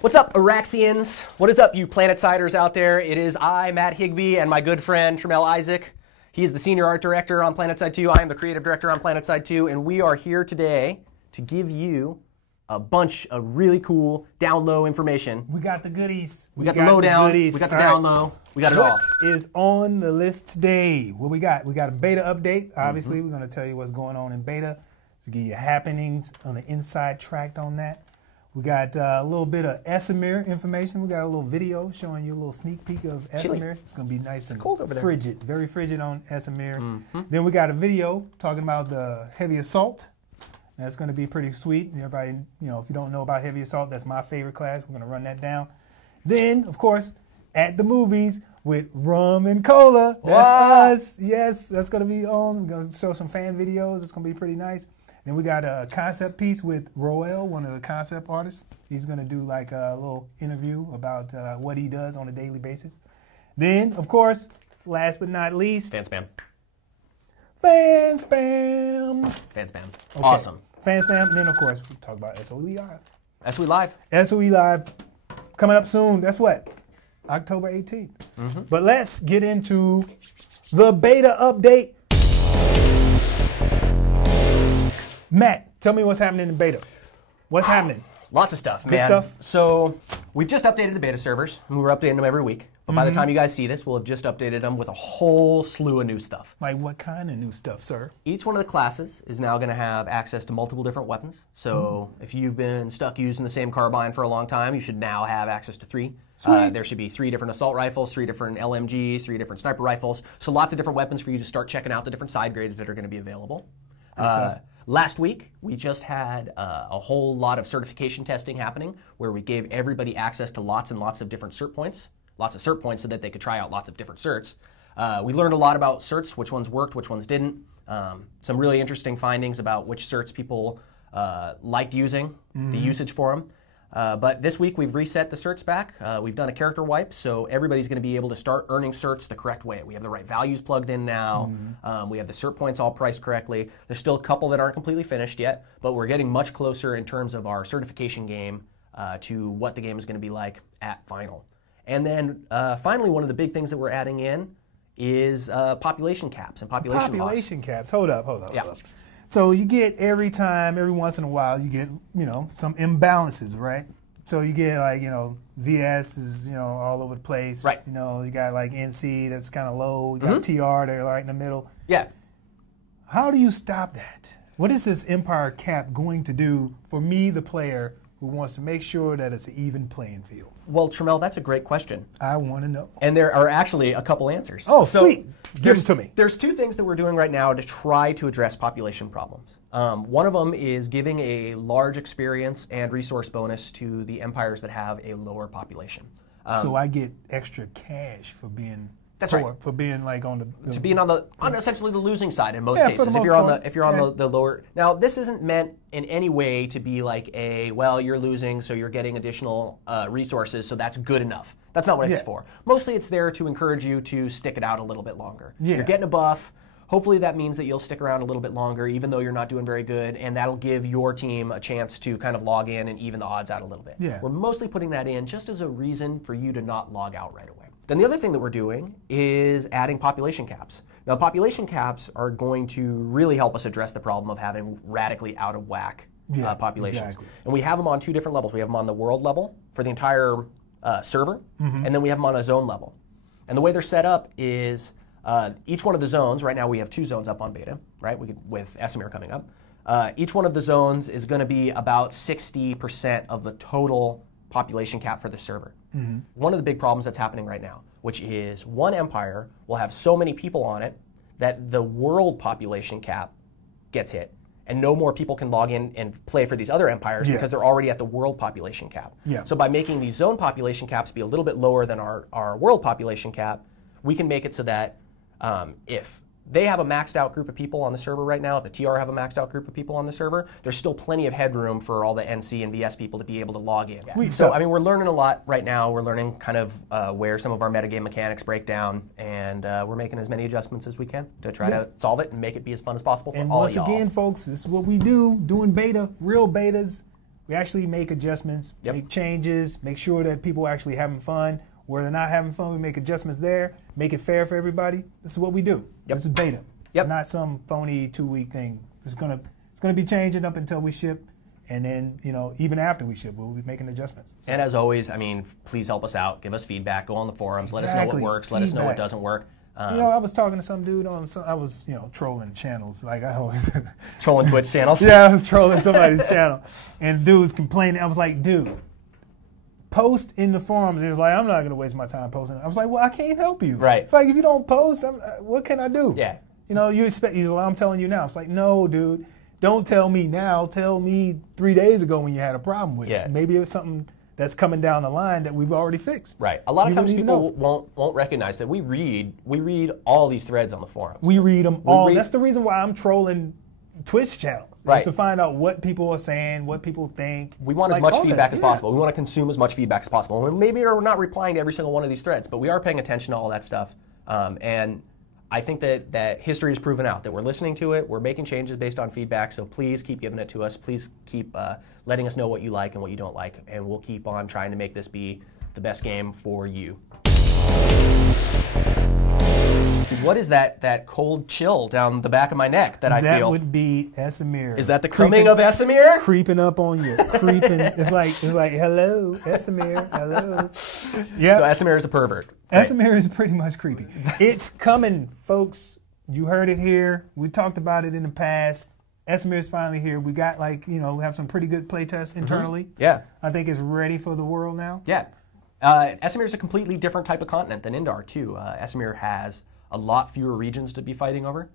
What's up, Araxians? What is up, you PlanetSiders out there? It is I, Matt Higbee, and my good friend, Tramel Isaac. He is the senior art director on PlanetSide 2. I am the creative director on PlanetSide 2, and we are here today to give you a bunch of really cool down low information. We got the goodies. We got the lowdown. We got the down low. We got it all. What is on the list today? What we got? We got a beta update. Obviously, we're going to tell you what's going on in beta to give you happenings on the inside track on that. We got a little bit of Esamir information. We got a little video showing you a little sneak peek of Esamir. It's going to be nice and cold over there. Frigid, very frigid on Esamir. Then we got a video talking about the heavy assault. That's going to be pretty sweet. Everybody, you know, if you don't know about heavy assault, that's my favorite class. We're going to run that down. Then, of course, at the movies with Rum and Cola. That's us. Yes, that's going to be on. We're going to show some fan videos. It's going to be pretty nice. Then we got a concept piece with Roel, one of the concept artists. He's going to do like a little interview about what he does on a daily basis. Then, of course, last but not least, Fan spam. Fan spam. Fan spam. Okay. Awesome. Fan spam. And then, of course, we talk about SOE Live. SOE Live. SOE Live coming up soon. That's what? October 18th. But let's get into the beta update. Matt, tell me what's happening in beta. What's happening? Lots of stuff, man. Good stuff? So we've just updated the beta servers, and we're updating them every week. But by the time you guys see this, we'll have just updated them with a whole slew of new stuff. Like what kind of new stuff, sir? Each one of the classes is now going to have access to multiple different weapons. So if you've been stuck using the same carbine for a long time, you should now have access to 3. There should be 3 different assault rifles, 3 different LMGs, 3 different sniper rifles. So lots of different weapons for you to start checking out the different side grades that are going to be available. Last week, we just had a whole lot of certification testing happening where we gave everybody access to lots and lots of different cert points. Lots of cert points so that they could try out lots of different certs. We learned a lot about certs, which ones worked, which ones didn't. Some really interesting findings about which certs people liked using, the usage for them. But this week we've reset the certs back. We've done a character wipe, so everybody's going to be able to start earning certs the correct way. We have the right values plugged in now. We have the cert points all priced correctly. There's still a couple that aren't completely finished yet, but we're getting much closer in terms of our certification game to what the game is going to be like at final. And then finally, one of the big things that we're adding in is population caps and population loss. Caps. Hold up. So you get every once in a while, you get, you know, some imbalances, right? So you get like, you know, VS is, you know, all over the place. Right. You know, you got like NC that's kind of low. You got TR, they're right in the middle. Yeah. How do you stop that? What is this Empire cap going to do for me, the player, who wants to make sure that it's an even playing field? Well, Tramel, that's a great question. I want to know. And there are actually a couple answers. Oh, so sweet. Give them to me. There's 2 things that we're doing right now to try to address population problems. One of them is giving a large experience and resource bonus to the empires that have a lower population. So I get extra cash for being... That's right. For being like on the to being on essentially the losing side in most cases. If you're on the lower. Now this isn't meant in any way to be like well, you're losing, so you're getting additional resources, so that's good enough. That's not what it's for. Mostly it's there to encourage you to stick it out a little bit longer. You're getting a buff. Hopefully that means that you'll stick around a little bit longer, even though you're not doing very good, and that'll give your team a chance to kind of log in and even the odds out a little bit. We're mostly putting that in just as a reason for you to not log out right away. Then the other thing that we're doing is adding population caps. Now, population caps are going to really help us address the problem of having radically out of whack populations. Exactly. And we have them on 2 different levels. We have them on the world level for the entire server, and then we have them on a zone level. And the way they're set up is each one of the zones, right now we have 2 zones up on beta, right, with Esamir coming up. Each one of the zones is going to be about 60% of the total population cap for the server. One of the big problems that's happening right now, which is one empire will have so many people on it that the world population cap gets hit, and no more people can log in and play for these other empires because they're already at the world population cap. So by making these zone population caps be a little bit lower than our world population cap, we can make it so that if they have a maxed out group of people on the server right now, if the TR have a maxed out group of people on the server, there's still plenty of headroom for all the NC and VS people to be able to log in. So, I mean, we're learning a lot right now. We're learning kind of where some of our metagame mechanics break down, and we're making as many adjustments as we can to try to solve it and make it be as fun as possible for all y'all. And once again, folks, this is what we do, doing beta, real betas. We actually make adjustments, Yep. make changes, make sure that people are actually having fun. Where they're not having fun, we make adjustments there, make it fair for everybody. This is what we do. Yep. This is beta. Yep. It's not some phony 2-week thing. It's gonna be changing up until we ship, and then even after we ship, we'll be making adjustments. So. And as always, I mean, please help us out. Give us feedback. Go on the forums. Let us know what Exactly. works. Let us know what Feedback. doesn't work. I was talking to some dude I was trolling channels like I always. Trolling Twitch channels. Yeah, I was trolling somebody's channel, and dude was complaining. I was like, dude, post in the forums. He was like, I'm not gonna waste my time posting. I was like, well, I can't help you. Right. It's like if you don't post, what can I do? Yeah. You expect well, I'm telling you now. It's like, no, dude, don't tell me now. Tell me 3 days ago when you had a problem with Yeah. it. Maybe it was something that's coming down the line that we've already fixed. Right. A lot of You times don't even people won't recognize that we read all these threads on the forum. We read them all. read- That's the reason why I'm trolling Twitch channels. Right. Is to find out what people are saying, what people think. We want as Like much all that, feedback as yeah. possible. We want to consume as much feedback as possible. And maybe we're not replying to every single one of these threads, but we are paying attention to all that stuff. And I think that history has proven out that we're listening to it. We're making changes based on feedback. So please keep giving it to us. Please keep letting us know what you like and what you don't like. And we'll keep on trying to make this be the best game for you. What is that cold chill down the back of my neck that I feel? That would be Esamir. Is that the coming of Esamir? Creeping up on you. Creeping. It's like hello, Esamir, hello. Yeah. So Esamir is a pervert. Right. Esamir is pretty much creepy. It's coming, folks. You heard it here. We talked about it in the past. Esamir is finally here. We got we have some pretty good play tests internally. Yeah. I think it's ready for the world now. Yeah. Esamir is a completely different type of continent than Indar, too. Esamir has a lot fewer regions to be fighting over.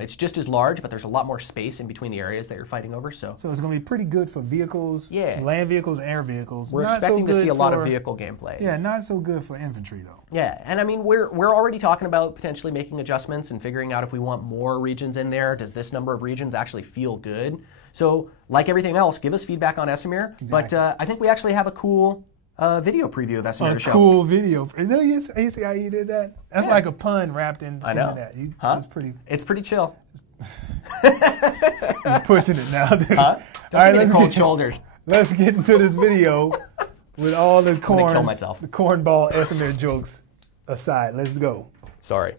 It's just as large, but there's a lot more space in between the areas that you're fighting over. So it's going to be pretty good for vehicles, Yeah. land vehicles, air vehicles. we're Not expecting so to see a good lot of for- vehicle gameplay. Yeah, not so good for infantry, though. Yeah, and I mean, we're already talking about potentially making adjustments and figuring out if we want more regions in there. Does this number of regions actually feel good? So, like everything else, give us feedback on Esamir. But I think we actually have a cool video preview of Esamir to show. A cool video. You see how you did that? That's like a pun wrapped into that. It's pretty chill. You're pushing it now, dude. Huh? Don't give me the cold shoulders. Let's get into this video with all the kill myself. the cornball Esamir jokes aside. Let's go. Sorry.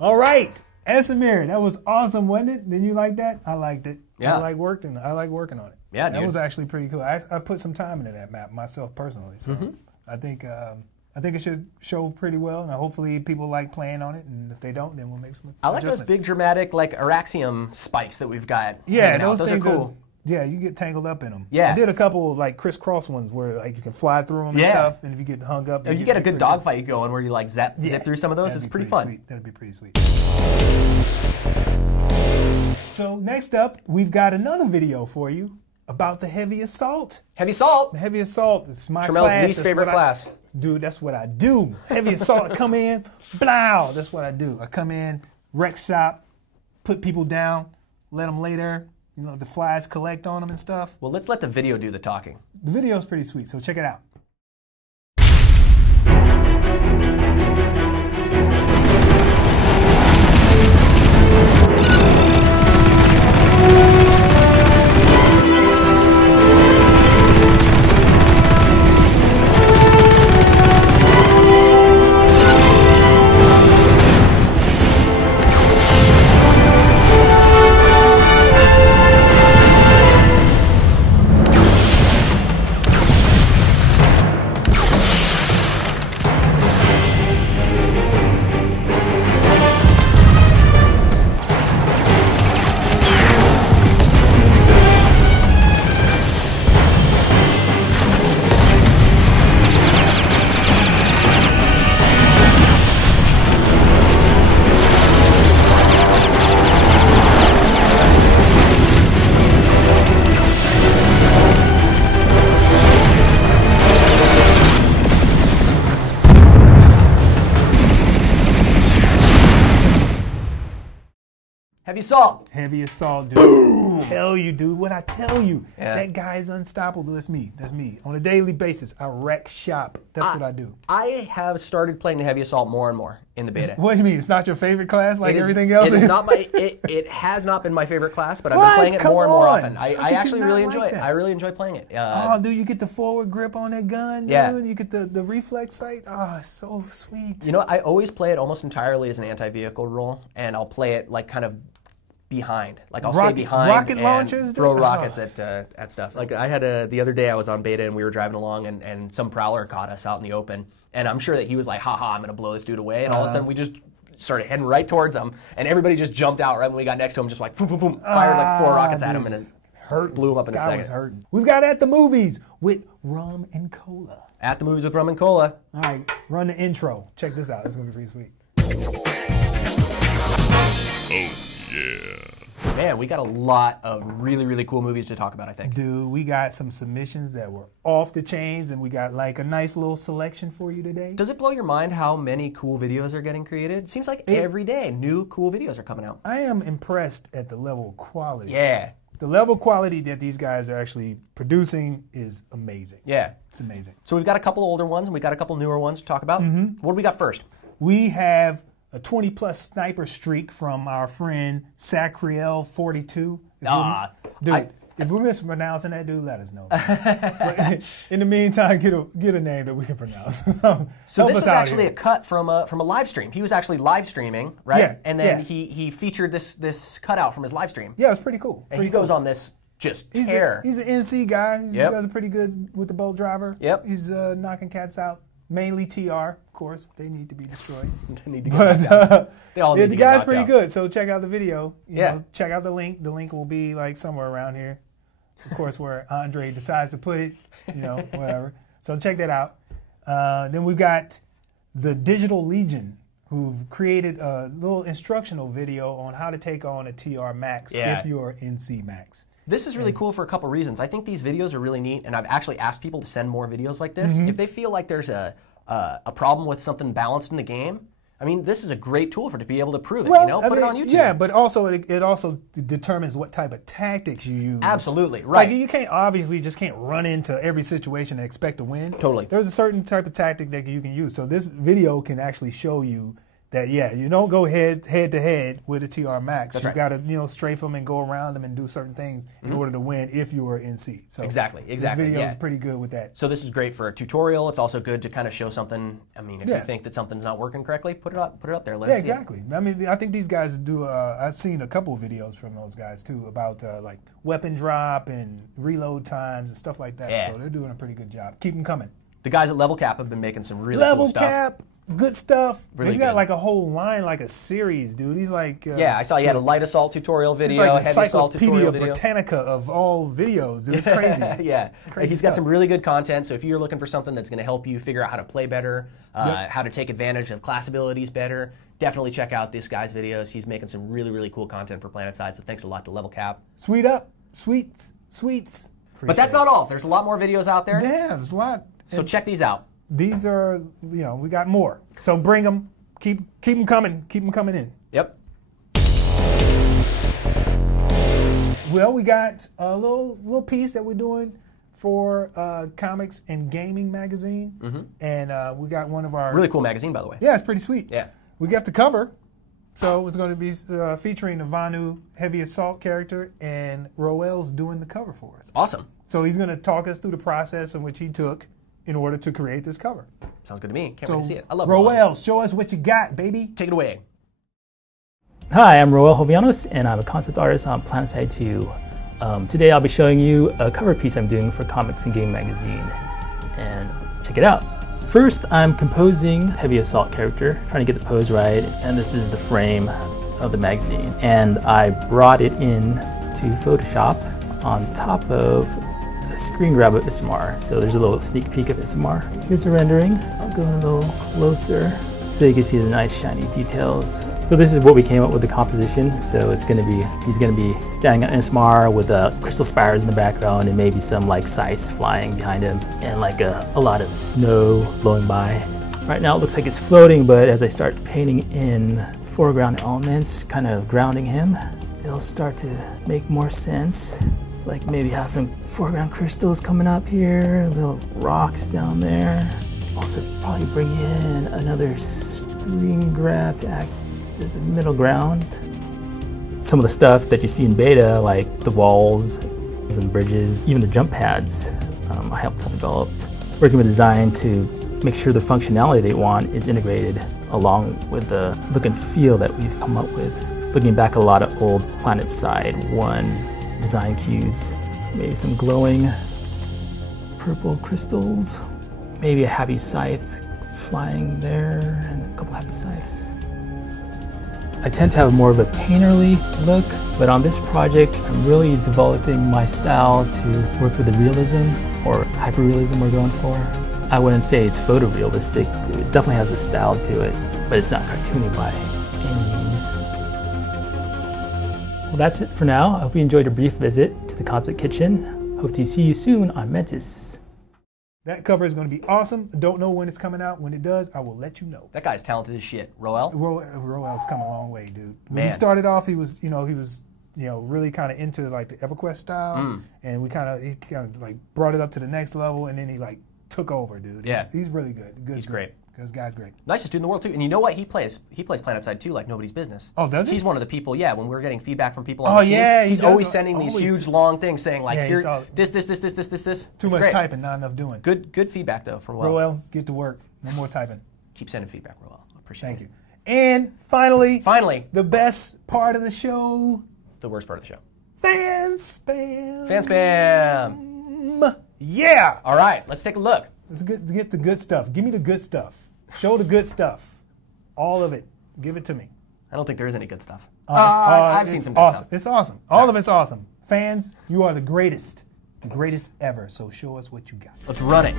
All right, Esamir, that was awesome, wasn't it? Didn't you like that? I liked it. Yeah. I like working on it. Yeah, that dude. was actually pretty cool. I put some time into that map myself personally, so I think it should show pretty well, and hopefully people like playing on it. And if they don't, then we'll make some. I like those adjustments. big dramatic Araxium spikes that we've got. Yeah, hanging out. those Those things are cool. Yeah, you get tangled up in them. Yeah. I did a couple crisscross ones where you can fly through them and Yeah. stuff, and if you get hung up, If you get a good dogfight going where you zip through some of those, that'd it's be pretty fun. Sweet. That'd be pretty sweet. So next up, we've got another video for you about the heavy assault. Heavy Assault. The heavy assault. It's my Tramel's class. least That's favorite what class. Dude, that's what I do. Heavy assault. I come in, blow. That's what I do. I come in, wreck shop, put people down, let them lay there. The flies collect on them and stuff. Well, let's let the video do the talking. The video's pretty sweet, so check it out. Heavy Assault. Heavy Assault, dude. Boom. Tell you, dude. What I tell you. Yeah. That guy is unstoppable. That's me. That's me. On a daily basis, I wreck shop. That's what I do. I have started playing the Heavy Assault more and more in the beta. What do you mean? It's not your favorite class like everything else? It is not my. It has not been my favorite class, but I've been playing it more and more often. I actually really enjoy it. I really enjoy playing it. Oh, dude, you get the forward grip on that gun, dude. Yeah. You get the reflex sight. Oh, it's so sweet. You know, I always play it almost entirely as an anti-vehicle role, and I'll play it like kind of behind. Like I'll stay behind and throw rockets at stuff. Like I had the other day I was on beta and we were driving along and some prowler caught us out in the open, and I'm sure that he was like, haha, I'm gonna blow this dude away, and all of a sudden we just started heading right towards him, and everybody just jumped out right when we got next to him, just like boom, boom, boom, fired like 4 rockets at him, and it blew him up in a second. Was hurting. We've got At the Movies with rum and cola. At the Movies with rum and cola. All right, run the intro. Check this out. It's gonna be pretty sweet. Oh yeah. Man, we got a lot of really, really cool movies to talk about, I think. Dude, we got some submissions that were off the chains, and we got like a nice little selection for you today. Does it blow your mind how many cool videos are getting created? It seems like every day new cool videos are coming out. I am impressed at the level of quality. Yeah. The level of quality that these guys are actually producing is amazing. Yeah. It's amazing. So we've got a couple older ones, and we've got a couple newer ones to talk about. Mm-hmm. What do we got first? We have a 20-plus sniper streak from our friend Sacriel42. Dude, if we're mispronouncing that dude, let us know. But in the meantime, get a name that we can pronounce. So this is actually a cut from a live stream. He was actually live streaming, right? Yeah, and then he featured this cutout from his live stream. Yeah, it's pretty cool. And he goes on this tear. He's an NC guy. He does pretty good with the bolt driver. Yep. He's knocking cats out. Mainly TR, of course. They need to be destroyed. They need to get knocked out. They all need to the get guy's knocked pretty out. good. So check out the video. You know, check out the link. The link will be like somewhere around here. Of course, where Andre decides to put it. You know, whatever. So check that out. Then we've got the Digital Legion, who've created a little instructional video on how to take on a TR Max if you're NC Max. This is really cool for a couple reasons. I think these videos are really neat, and I've actually asked people to send more videos like this. Mm-hmm. If they feel like there's a problem with something balanced in the game, I mean, this is a great tool to be able to prove it. Well, put it on YouTube. Yeah, but also it also determines what type of tactics you use. Absolutely, right. Like you can't run into every situation and expect to win. Totally. There's a certain type of tactic that you can use. So this video can actually show you that you don't go head to head with a TR Max. That's you right. got to strafe them and go around them and do certain things in order to win if you are NC. So exactly. This video is pretty good with that. So this is great for a tutorial. It's also good to kind of show something. I mean, if you think that something's not working correctly, put it up there. Let us see exactly. I mean, I think these guys do. I've seen a couple of videos from those guys too about like weapon drop and reload times and stuff like that. Yeah. So they're doing a pretty good job. Keep them coming. The guys at Level Cap have been making some really cool stuff. Level Cap. Good stuff. Really They've got like a whole line, like a series, dude. He's like... I saw you had a light assault tutorial video, he's like heavy assault tutorial video. Britannica of all videos, dude. It's crazy. Yeah. It's crazy He's got some really good content, so if you're looking for something that's going to help you figure out how to play better, how to take advantage of class abilities better, definitely check out this guy's videos. He's making some really, really cool content for PlanetSide, so thanks a lot to Level Cap. Sweets. But that's not all. There's a lot more videos out there. Yeah, there's a lot. So check these out. These are, we got more. So bring them. Keep them coming. Keep them coming in. Yep. Well, we got a little piece that we're doing for Comics and Gaming magazine, and we got one of our really cool magazine, by the way. Yeah, it's pretty sweet. Yeah. We got the cover, so it's going to be featuring the Vanu Heavy Assault character, and Roel's doing the cover for us. Awesome. So he's going to talk us through the process in which he took in order to create this cover. Sounds good to me. Can't wait to see it. I love Roel. Show us what you got, baby. Take it away. Hi, I'm Roel Jovianos, and I'm a concept artist on PlanetSide 2. Today I'll be showing you a cover piece I'm doing for Comics and Game magazine, and check it out. First, I'm composing Heavy Assault character, trying to get the pose right, and this is the frame of the magazine. And I brought it in to Photoshop on top of a screen grab of Ismar. So there's a little sneak peek of Ismar. Here's the rendering. I'll go in a little closer so you can see the nice shiny details. So this is what we came up with the composition. So he's gonna be standing on Ismar with crystal spires in the background and maybe some like scythes flying behind him and like a lot of snow blowing by. Right now it looks like it's floating, but as I start painting in foreground elements, kind of grounding him, they'll start to make more sense. Like maybe have some foreground crystals coming up here, little rocks down there. Also probably bring in another screen grab to act as a middle ground. Some of the stuff that you see in beta, like the walls and bridges, even the jump pads, I helped to develop. Working with design to make sure the functionality they want is integrated along with the look and feel that we've come up with. Looking back at a lot of old PlanetSide 1 design cues, maybe some glowing purple crystals, maybe a happy scythe flying there, and a couple happy scythes. I tend to have more of a painterly look, but on this project, I'm really developing my style to work with the realism or hyperrealism we're going for. I wouldn't say it's photorealistic. It definitely has a style to it, but it's not cartoony by any means. Well, that's it for now. I hope you enjoyed a brief visit to the Concept Kitchen. Hope to see you soon on Mentis. That cover is going to be awesome. Don't know when it's coming out. When it does, I will let you know. That guy's talented as shit. Roel? Roel's come a long way, dude. When he started off, he was really kind of into like the EverQuest style, and he kind of like brought it up to the next level, and then he like took over, dude. He's really good. He's great. This guy's great. Nicest dude in the world too. And you know what? He plays PlanetSide 2 like nobody's business. Oh, does he? He's one of the people. Yeah, when we're getting feedback from people on the team, he's always sending these huge long things saying like, here, this. Too much typing, not enough doing. Good feedback though from Roel. Roel, get to work. No more typing. Keep sending feedback, Roel. Appreciate it. Thank you. And finally, the best part of the show. The worst part of the show. Fan spam. Fan spam. Yeah. All right, let's take a look. Let's get the good stuff. Give me the good stuff. Show the good stuff. All of it. Give it to me. I don't think there is any good stuff. I've seen some good stuff. It's awesome. All of it's awesome. Fans, you are the greatest ever. So show us what you got. Let's run it.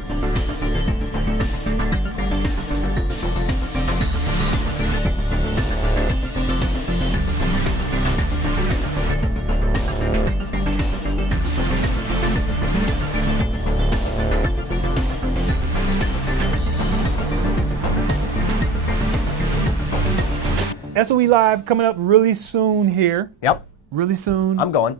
SOE Live coming up really soon here. Yep. Really soon. I'm going.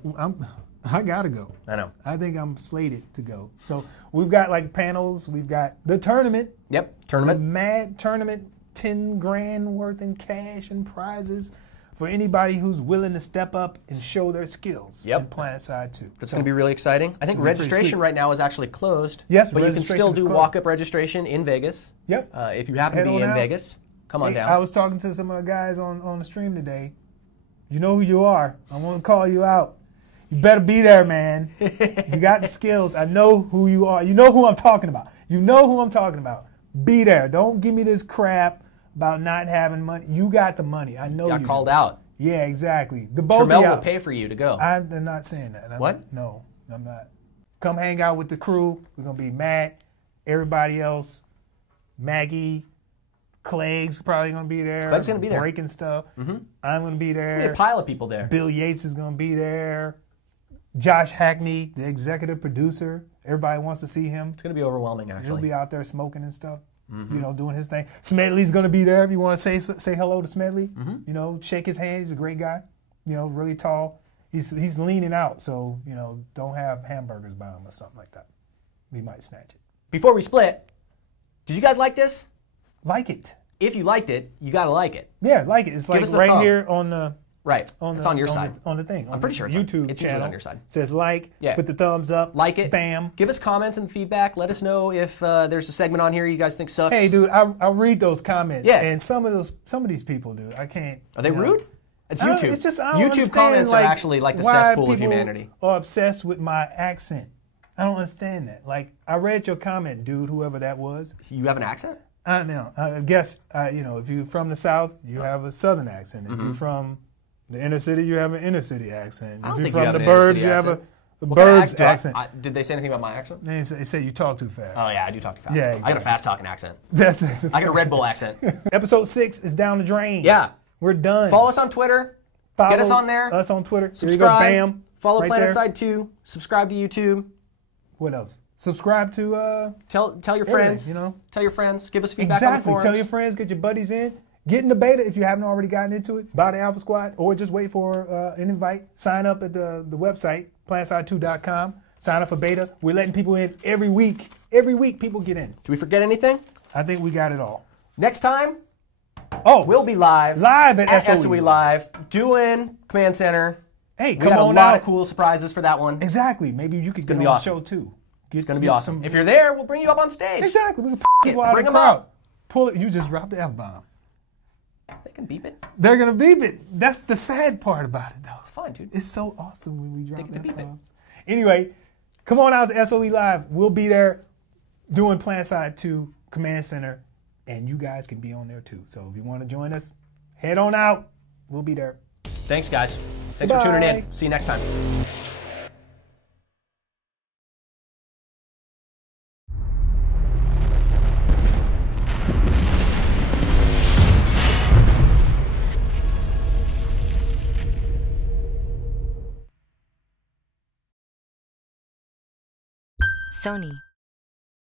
I gotta go. I know. I think I'm slated to go. So we've got like panels. We've got the tournament. Yep. Tournament. The mad tournament. 10 grand worth in cash and prizes for anybody who's willing to step up and show their skills. Yep. In PlanetSide 2. That's going to be really exciting. I think registration right now is actually closed. Yes, but you can still do walk-up registration in Vegas. Yep. If you happen to be in Vegas. Come on down. I was talking to some of the guys on the stream today. You know who you are. I want to call you out. You better be there, man. You got the skills. I know who you are. You know who I'm talking about. You know who I'm talking about. Be there. Don't give me this crap about not having money. You got the money. I know you got called out. Yeah, exactly. The both Tremel of will pay for you to go. I'm not saying that. What? No, I'm not. Come hang out with the crew. We're going to be Matt, everybody else, Maggie, Clegg's probably going to be there. Clegg's going to be there. Breaking stuff. Mm-hmm. I'm going to be there. There'll be a pile of people there. Bill Yates is going to be there. Josh Hackney, the executive producer. Everybody wants to see him. It's going to be overwhelming, actually. He'll be out there smoking and stuff. Mm-hmm. You know, doing his thing. Smedley's going to be there if you want to say hello to Smedley. Mm-hmm. You know, shake his hand. He's a great guy. You know, really tall. He's leaning out, so, you know, don't have hamburgers by him or something like that. We might snatch it. Before we split, did you guys like this? Like it. If you liked it, you got to like it. Yeah, like it. It's like right here on the... Right. It's on your side. On the thing. I'm pretty sure it's YouTube channel. On your side. Says like, put the thumbs up. Like it. Bam. Give us comments and feedback. Let us know if there's a segment on here you guys think sucks. Hey, dude, I'll read those comments. Yeah. And some of these people, dude, I can't. Are they rude? It's YouTube. It's just, I don't YouTube comments like, are actually like the cesspool of humanity. Are obsessed with my accent. I don't understand that. Like, I read your comment, dude, whoever that was. You have an accent? I don't know. I guess, you know, if you're from the South, you have a Southern accent. If you're from the inner city, you have an inner city accent. If you're from the burbs, you have a burbs accent. Did they say anything about my accent? They say you talk too fast. Oh, yeah, I do talk too fast. Yeah, exactly. I got a fast-talking accent. I got a Red Bull accent. Episode 6 is down the drain. Yeah. We're done. Follow us on Twitter. Get us on there. Us on Twitter. Subscribe. There you go. Bam. Follow right PlanetSide 2. Subscribe to YouTube. What else? Subscribe to tell your friends. You know, tell your friends. Give us feedback. Exactly. On the forums. Tell your friends. Get your buddies in. Get in the beta if you haven't already gotten into it. Buy the Alpha Squad or just wait for an invite. Sign up at the website, PlanetSide2.com. Sign up for beta. We're letting people in every week. Every week people get in. Do we forget anything? I think we got it all. Next time, we'll be live. Live at SOE Live, doing Command Center. Hey, we come got on a lot out. of cool surprises for that one. Exactly. Maybe you could get on the show too. It's going to be awesome. If you're there, we'll bring you up on stage. Exactly. We can people out of the crowd. Pull it. You just dropped the F-bomb. They can beep it. They're going to beep it. That's the sad part about it, though. It's fine, dude. It's so awesome when we drop F-bombs. Anyway, come on out to SOE Live. We'll be there doing PlanetSide 2 Command Center, and you guys can be on there too. So if you want to join us, head on out. We'll be there. Thanks, guys. Thanks for tuning in. See you next time. Sony.